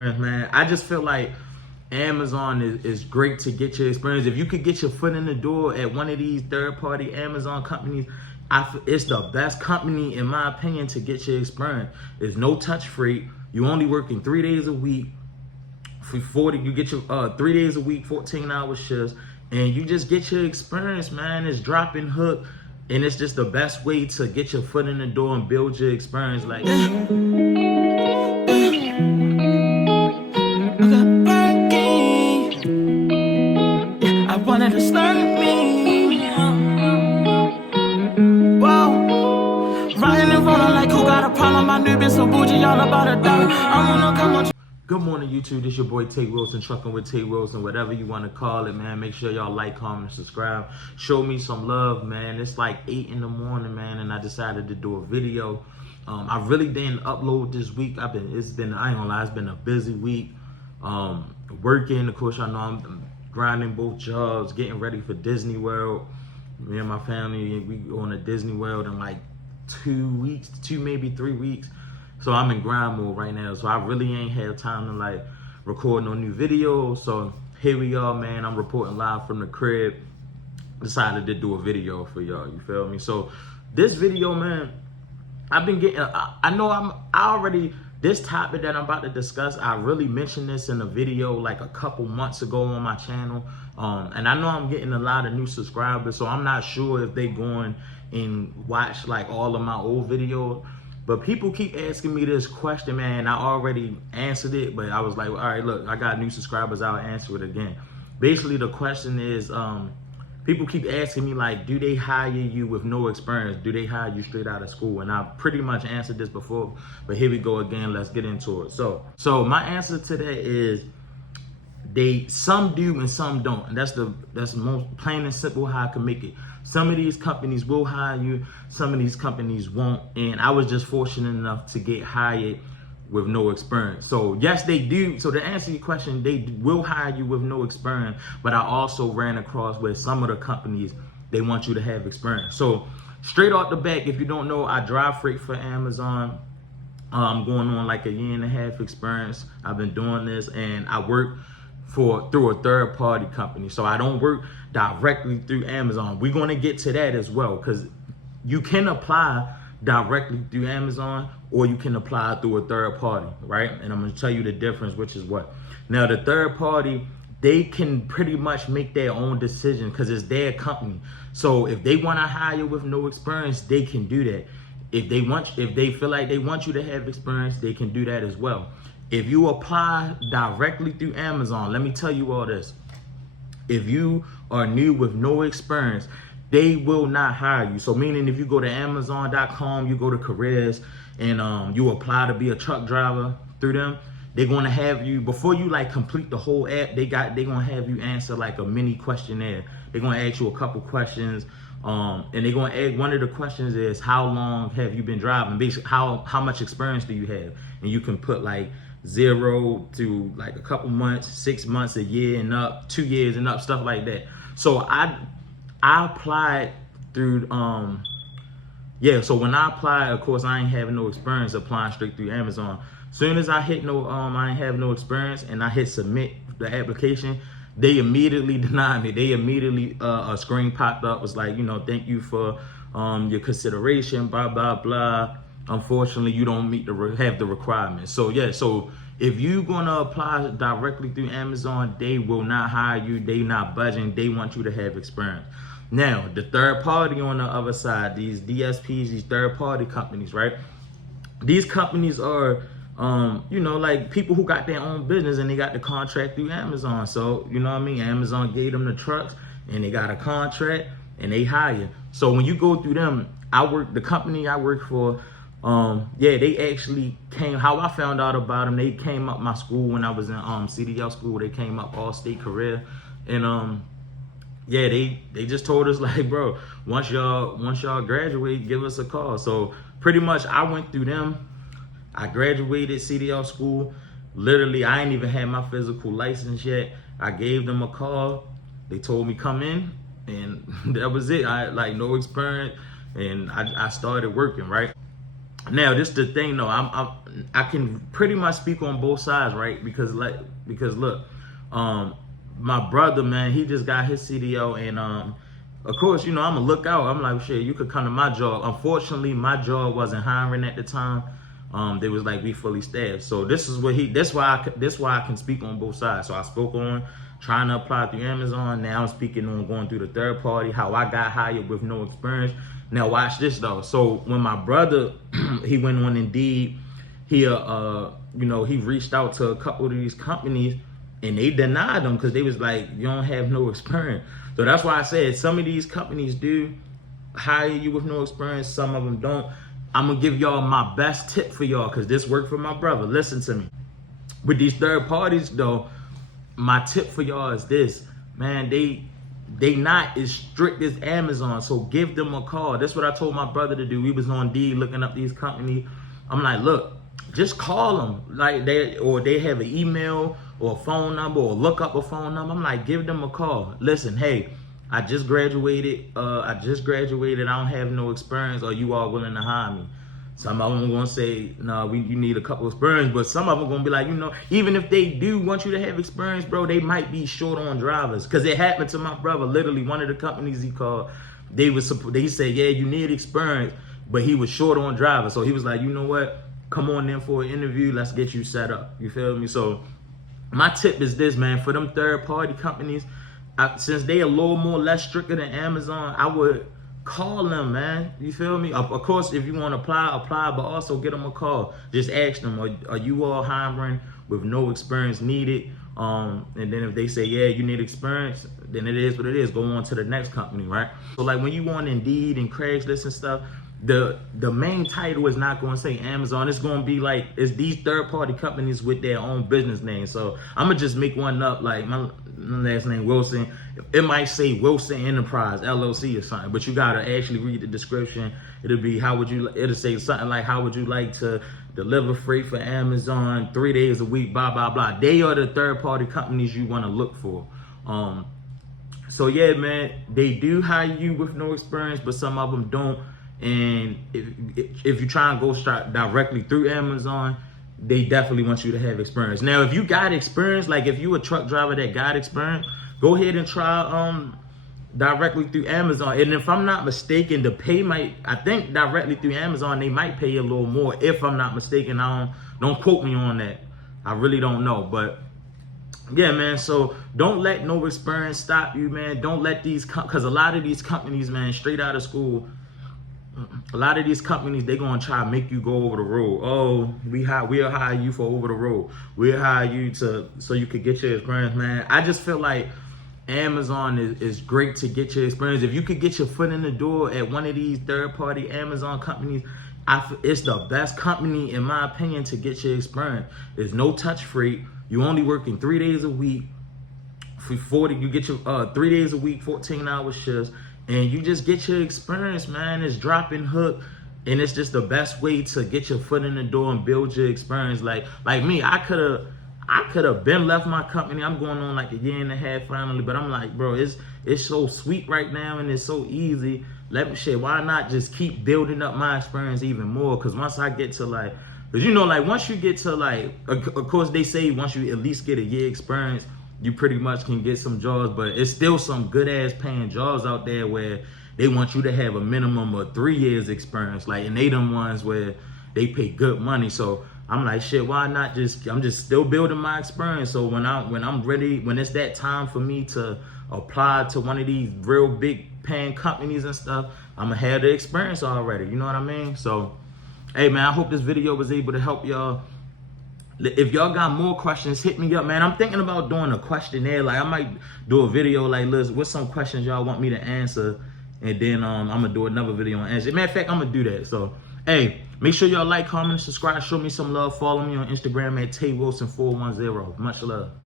Man, I just feel like Amazon is great to get your experience. If you could get your foot in the door at one of these third-party Amazon companies, it's the best company, in my opinion, to get your experience. It's no touch free. You only working 3 days a week. For 40, you get your 3 days a week, 14-hour shifts, and you just get your experience, man. It's dropping hook, and it's just the best way to get your foot in the door and build your experience. Like. Wanted to slurp me. Whoa. Riding and rolling like who got a problem? My new bitch so bougie, all about a dollar. I'm gonna come on. Good morning, YouTube. This your boy Tate Wilson, trucking with Tate Wilson, whatever you want to call it, man. Make sure y'all like, comment, and subscribe. Show me some love, man. It's like 8 in the morning, man, and I decided to do a video. I really didn't upload this week. I ain't gonna lie, it's been a busy week. Working, of course, I know I'm grinding both jobs, getting ready for Disney World. Me and my family, we going to Disney World in like 2 weeks, maybe 3 weeks. So I'm in grind mode right now. So I really ain't have time to like record no new videos. So here we are, man. I'm reporting live from the crib. Decided to do a video for y'all, you feel me? So this video, man, I've been getting, this topic that I'm about to discuss, I really mentioned this in a video like a couple months ago on my channel. And I know I'm getting a lot of new subscribers, so I'm not sure if they going and watch like all of my old videos. But people keep asking me this question, man. I already answered it, but I was like, all right, look, I got new subscribers, I'll answer it again. Basically, the question is, people keep asking me, like, do they hire you with no experience? Do they hire you straight out of school? And I pretty much answered this before, but here we go again. Let's get into it. So my answer to that is some do and some don't. And that's the most plain and simple how I can make it. Some of these companies will hire you, some of these companies won't. And I was just fortunate enough to get hired with no experience. So yes, they do. So to answer your question, they will hire you with no experience, but I also ran across where some of the companies, they want you to have experience. So straight off the back, if you don't know, I drive freight for Amazon. I'm going on like a 1.5 year experience. I've been doing this, and I work through a third party company. So I don't work directly through Amazon. We're gonna get to that as well, because you can apply directly through Amazon, or you can apply through a third party, right? And I'm gonna tell you the difference, which is what. Now, the third party, they can pretty much make their own decision because it's their company. So if they wanna hire with no experience, they can do that. If they feel like they want you to have experience, they can do that as well. If you apply directly through Amazon, let me tell you all this. If you are new with no experience, they will not hire you. So meaning if you go to Amazon.com, you go to careers, and you apply to be a truck driver through them, they're gonna have you, before you like complete the whole app, they're gonna have you answer like a mini questionnaire. They're gonna ask you a couple questions, and they're gonna ask, one of the questions is, how long have you been driving? Basically, how much experience do you have? And you can put like 0 to like a couple months, 6 months, a year and up, 2 years and up, stuff like that. So I applied through, so when I applied, of course, I ain't having no experience applying straight through Amazon. Soon as I hit I ain't have no experience, and I hit submit the application, they immediately denied me. They immediately, a screen popped up, was like, thank you for your consideration, blah, blah, blah. Unfortunately, you don't have the requirements. So yeah, so if you gonna apply directly through Amazon, they will not hire you. They not budging. They want you to have experience. Now, the third party on the other side, these DSPs, these third party companies, right? These companies are, like people who got their own business and they got the contract through Amazon. So, you know what I mean? Amazon gave them the trucks and they got a contract and they hire. So when you go through them, the company I work for, they actually came, how I found out about them, they came up my school when I was in CDL school. They came up All-State Career, and they just told us like, bro, once y'all graduate, give us a call. So pretty much I went through them. I graduated CDL school. Literally, I ain't even had my physical license yet. I gave them a call. They told me come in, and that was it. I like no experience, and I started working, right? Now, this is the thing though. I can pretty much speak on both sides, right? Because look, my brother, man, he just got his CDL, and of course, you know, I'm a lookout. I'm like, shit, you could come to my job. Unfortunately, my job wasn't hiring at the time. They was like, we fully staffed. So this is what that's why I can speak on both sides. So I spoke on trying to apply through Amazon. Now I'm speaking on going through the third party, how I got hired with no experience. Now watch this though. So when my brother, he went on Indeed, he you know, he reached out to a couple of these companies, and they denied them because they was like, you don't have no experience. So that's why I said some of these companies do hire you with no experience, some of them don't. I'm gonna give y'all my best tip for y'all, because this worked for my brother. Listen to me. With these third parties though, my tip for y'all is this, man, they not as strict as Amazon, so give them a call. That's what I told my brother to do. We was on Indeed looking up these companies. I'm like, look, just call them. Like they have an email or a phone number, or look up a phone number. I'm like, give them a call. Listen, hey, I just graduated. I don't have no experience. Are you all willing to hire me? Some of them are gonna say, no, you need a couple of experience, but some of them gonna be like, you know, even if they do want you to have experience, bro, they might be short on drivers. Cause it happened to my brother. Literally, one of the companies he called, they said, yeah, you need experience, but he was short on drivers. So he was like, you know what? Come on in for an interview. Let's get you set up. You feel me? So my tip is this, man, for them third party companies, since they a little more less stricter than Amazon, I would call them, man. You feel me? Of course, if you want to apply, but also get them a call. Just ask them, are you all hiring with no experience needed? And then if they say, yeah, you need experience, then it is what it is. Go on to the next company, right? So like when you on Indeed and Craigslist and stuff, the main title is not going to say Amazon. It's going to be like, it's these third party companies with their own business name. So I'm going to just make one up, like my last name Wilson. It might say Wilson Enterprise LLC or something, but you got to actually read the description. It'll say something like, how would you like to deliver freight for Amazon 3 days a week, blah, blah, blah. They are the third party companies you want to look for. So yeah, man, they do hire you with no experience, but some of them don't. And if you try and go start directly through Amazon, they definitely want you to have experience. Now, if you got experience, like if you a truck driver that got experience, go ahead and try directly through Amazon. And if I'm not mistaken, the pay I think directly through Amazon, they might pay a little more. If I'm not mistaken, don't quote me on that. I really don't know, but yeah, man. So don't let no experience stop you, man. Don't let because a lot of these companies, man, straight out of school, a lot of these companies, they're gonna try to make you go over the road. Oh, we'll hire you for over the road. We'll hire you so you could get your experience, man. I just feel like Amazon is great to get your experience. If you could get your foot in the door at one of these third-party Amazon companies, it's the best company, in my opinion, to get your experience. There's no touch free. You only working 3 days a week. You get your 3 days a week, 14-hour shifts. And you just get your experience, man. It's drop and hook, and it's just the best way to get your foot in the door and build your experience. Like me, I could have been left my company. I'm going on like a year and a half finally, but I'm like, bro, it's so sweet right now and it's so easy. Why not just keep building up my experience even more? Because once I get to because you know, once you get to of course they say once you at least get a year experience, you pretty much can get some jobs, but it's still some good ass paying jobs out there where they want you to have a minimum of 3 years experience. And they them ones where they pay good money. So I'm like, shit, why not I'm just still building my experience. So when I'm ready, when it's that time for me to apply to one of these real big paying companies and stuff, I'm gonna have the experience already. You know what I mean? So, hey man, I hope this video was able to help y'all. If y'all got more questions, hit me up, man. I'm thinking about doing a questionnaire. I might do a video listen, what's some questions y'all want me to answer? And then I'm gonna do another video on answer. Matter of fact, I'm gonna do that. So, hey, make sure y'all like, comment, and subscribe. Show me some love. Follow me on Instagram at TayWilson410. Much love.